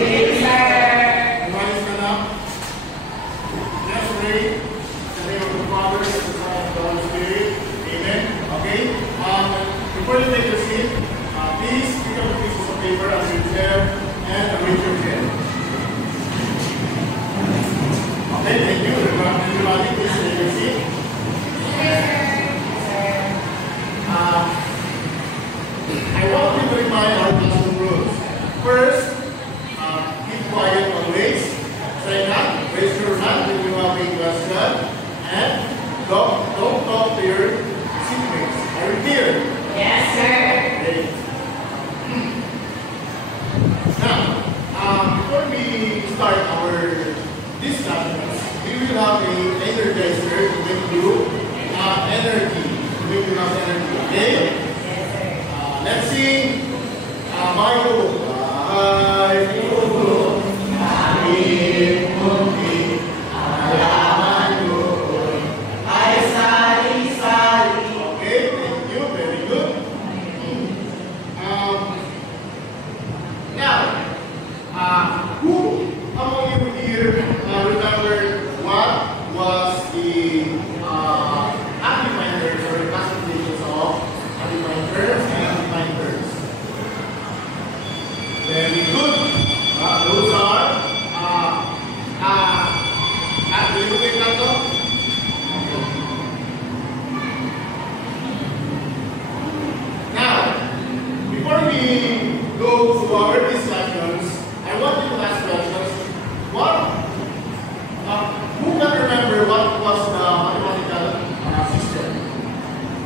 Yes, sir. Everybody stand up. Let's pray. In the name of the Father, and the Son, and the Holy Spirit. Amen. Okay. Before you take your seat, please pick up a piece of paper as your chair and arrange your chair. Okay, thank you. Everybody, please take your seat. I want you to remind our classroom rules. First, keep quiet always. Second, raise your hand when you have a question. And don't talk to your seatmates. Are you clear? Yes, sir. Okay. Now, before we start our discussions, we will have a energizer to make you energy. To make you have energy. Okay? Let's sing Mayo. Okay, thank you. Very good. Now, who among you here remember what was the amplifying terms or classifications of amplifying terms and amplifying terms? Very good. Those are will you take that off? Now, before we go to our discussions, I want you to ask questions. Who can remember what was the mathematical system?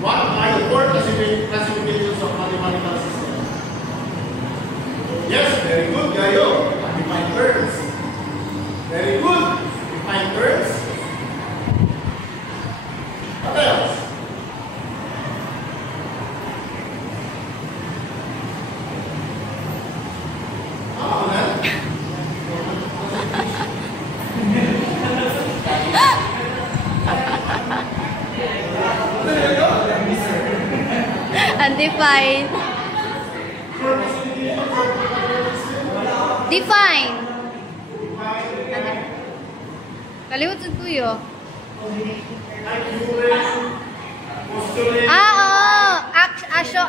What are the four classifications of mathematical system? Yes, very good, Gayo. Define terms. Very good. Define terms. What else? Undefined. Define. Kalimutan ko yun. Oo. Asyo.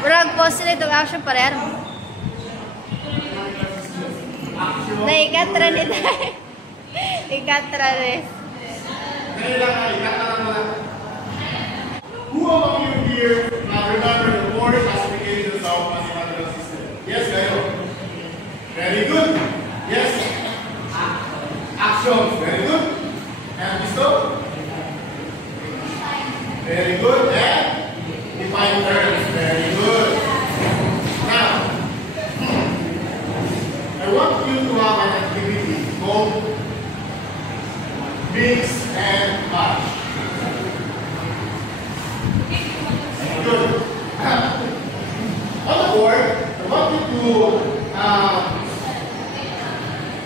Urag po sila itong action parer mo. Na ikatra ni tayo. Ikatra rin. Who among you here remember the four classifications of mathematical system? Yes, Gayo. Very good. Yes. Actions. Very good. And Pisto? Very good. And define terms. Very good. Now, I want you to have an activity called mix and match. Good. On the board, I want you to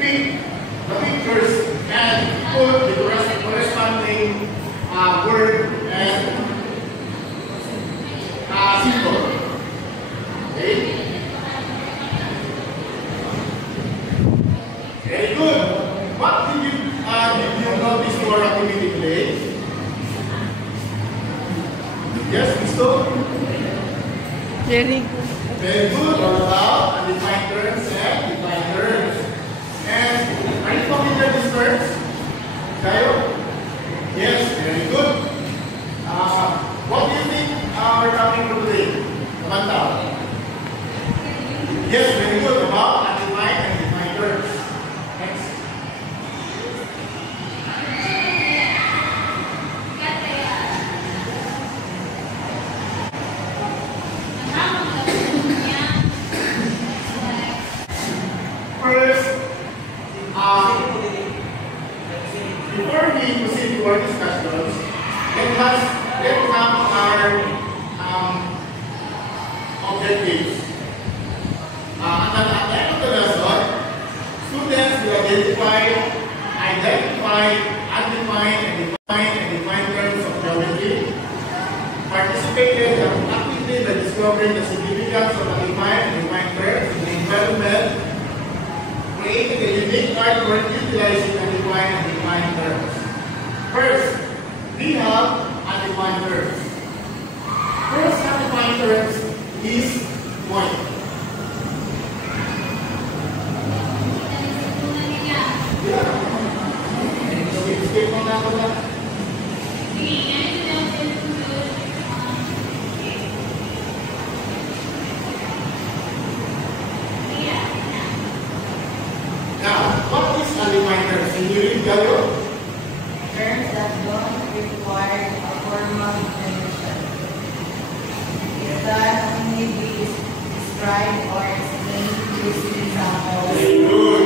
pick the pictures and put the corresponding word and symbol. Okay? Very good. What did you notice for activity today? Yes, Pisto? Very good. Very good. All about undefined terms and defined terms. And are you familiar with these terms? Kayo? Yes, very good. What do you think we're talking about today? Kamanta? Yes, very good. About undefined and defined terms. Next. First, before we proceed to our discussions, let's have our objectives. At the end of the lesson, students will identify, undefined, and define Find and define terms of geometry. Participated actively in the discovering the significance of the defined and defined terms in the environment. Creating a unique artwork utilizing undefined and defined terms. First, we have undefined terms. First undefined terms is point. Escape on that one. Now, what is undefined terms? Can you read, Gallo? Terms that don't require a formal definition. It can only be described or explained using examples. Good.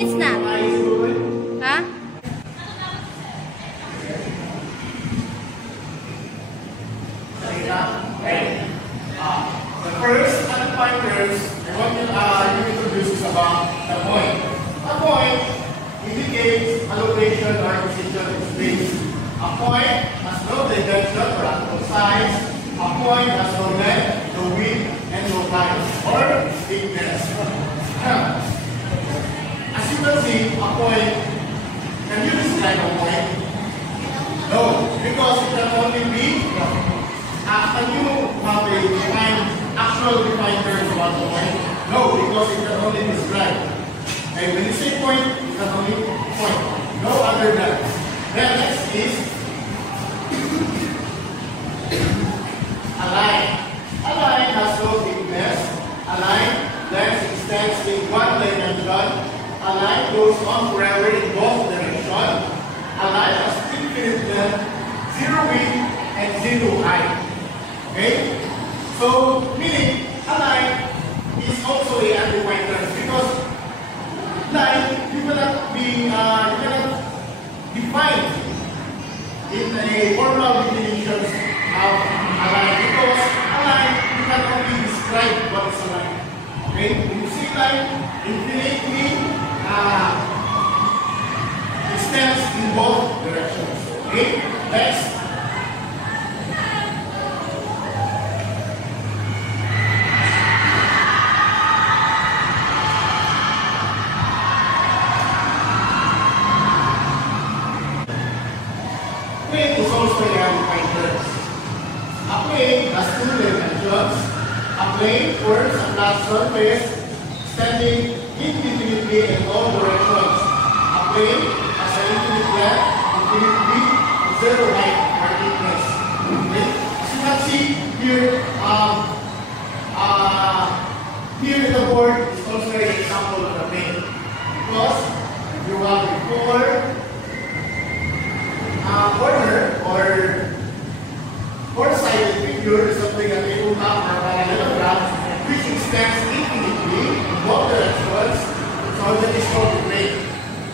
It's not. Nice, good. Ha? Okay. The first undefined terms, I want you to introduce is about the point. A point indicates a location or position in space. A point has no dimension or actual size. A point has no length, no width, and no height or thickness. As you can see, a point, can you describe a point? No, because it can only be can you have a actual defined terms about the point? No, because it can only describe. Okay, when you say point, it can only point. No other than. Then next is a line. A line has no thickness. A line length extends in one dimension. A line goes on forever in both directions. A line has infinite length, zero width, and zero height. Okay? So, meaning, a line is also a undefined term because line, you cannot define in a formal definitions of a line because a line, you can only describe what is a line. Okay? When you see line, infinitely extends in both directions. Okay? Next. Plane is also a undefined term. A plane has two dimensions. A plane forms a flat surface extending infinitely in all directions. A plane has an infinite length, infinite width, and zero height or thickness. Okay? As you can see here, here in the board is also an example of a plane. Because you have a corner or four-sided figure, something that they will have a parallelogram, which extends infinitely in both directions, so that is called a plane.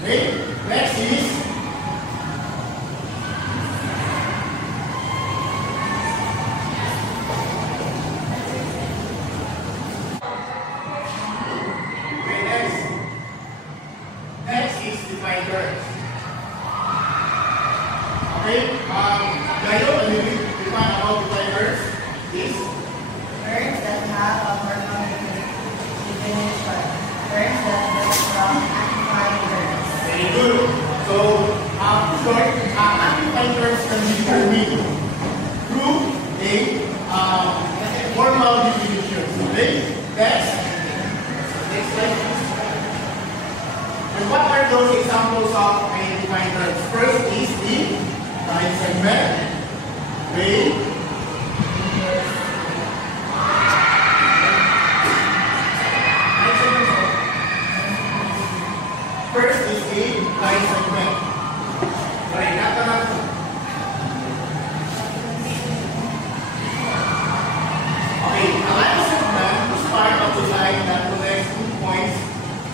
Okay? Next is next is defined terms. Okay, Gayo, can you define about defined terms? Is Terms that have a formal definition. Terms that are from undefined terms. very good. So, short, undefined terms can be determined through a formal definition. Okay, next slide, please. And what are those examples of defined terms? First is the line segment, wave, first is the line segment. Right, not okay, a line segment is part of the line that connects 2 points.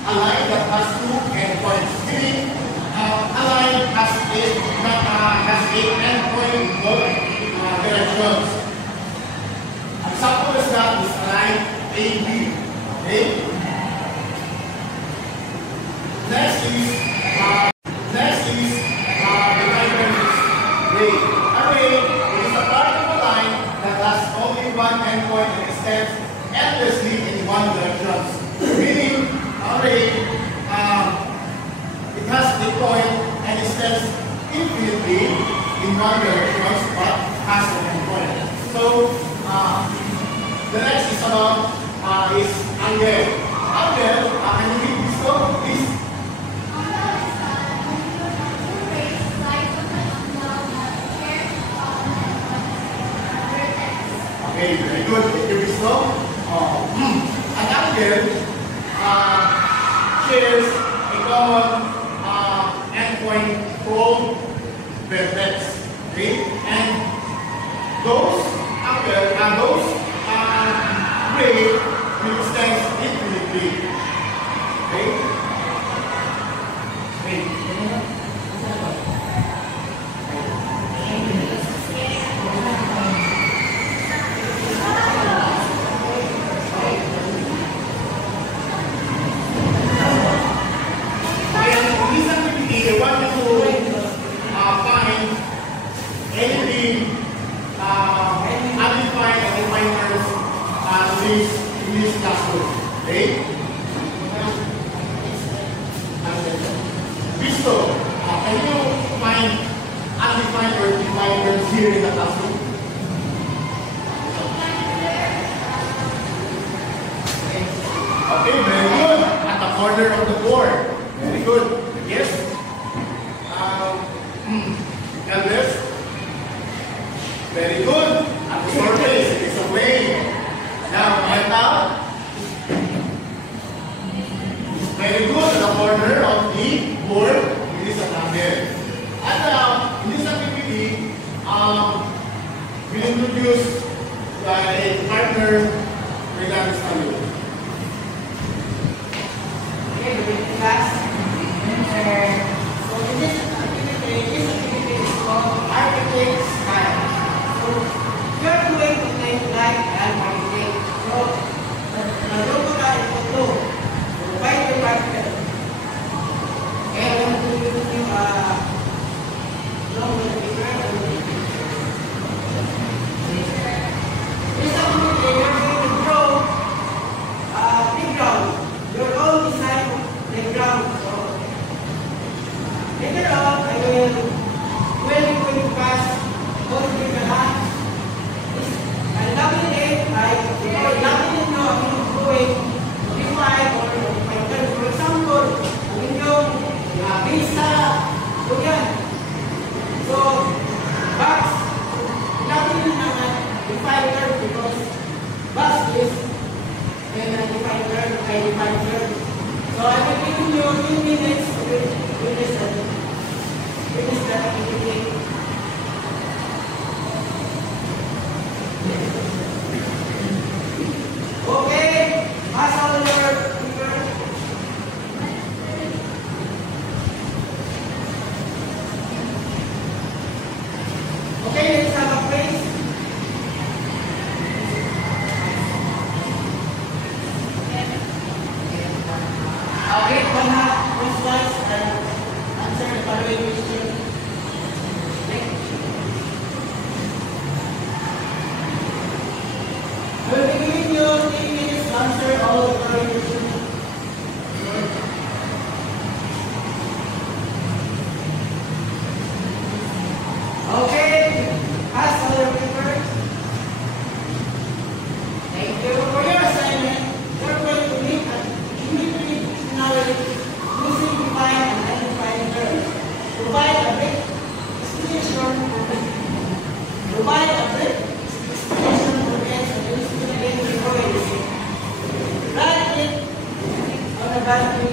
A line that has 2 endpoints. Meaning, a line has a endpoint in both directions. Example is that is a line AB. Okay? Next Array. Array is a part of a line that has only one endpoint and extends endlessly in one direction. Meaning, array, it has a point and extends infinitely in one direction, but has an endpoint. So, the next is about is angle. Angle, can you read this one, please? Okay, very good. Thank you, Vishnu. An angle shares a common endpoint called vertex. Okay, and those angle and those ray will extend infinitely. Okay. Here in the classroom. Okay, very good. At the corner of the board. Very good. Yes? And this? Very good. At the surface, it's a wave. Now, right out. Very good. At the corner of the board, it is a number. And in this activity, we introduce a partner regarding study. Okay, class. So in this activity is called architect style. So we are going to make like an architect. So the logo that is below. So write the architect. Okay, I want to give you a long picture. Later on, I will, when you pass all the lines, I laminate, laminate no, I'm going to define or for example, yung visa, so yan. So, box, laminate naman, define term because box is, and define term, I define term. So, I will give you 2 minutes with this activity. Okay, pass all your paper. Okay, let's have a quiz. Okay, one slide and answer the following question. I will be giving you 3 minutes to answer all the following questions. Okay, pass all your papers. Thank you. For your assignment, you're going to meet an immediate dictionary using define and identifying terms. Provide a brief explanation for the provide a brief explanation for the student before you write it on the back.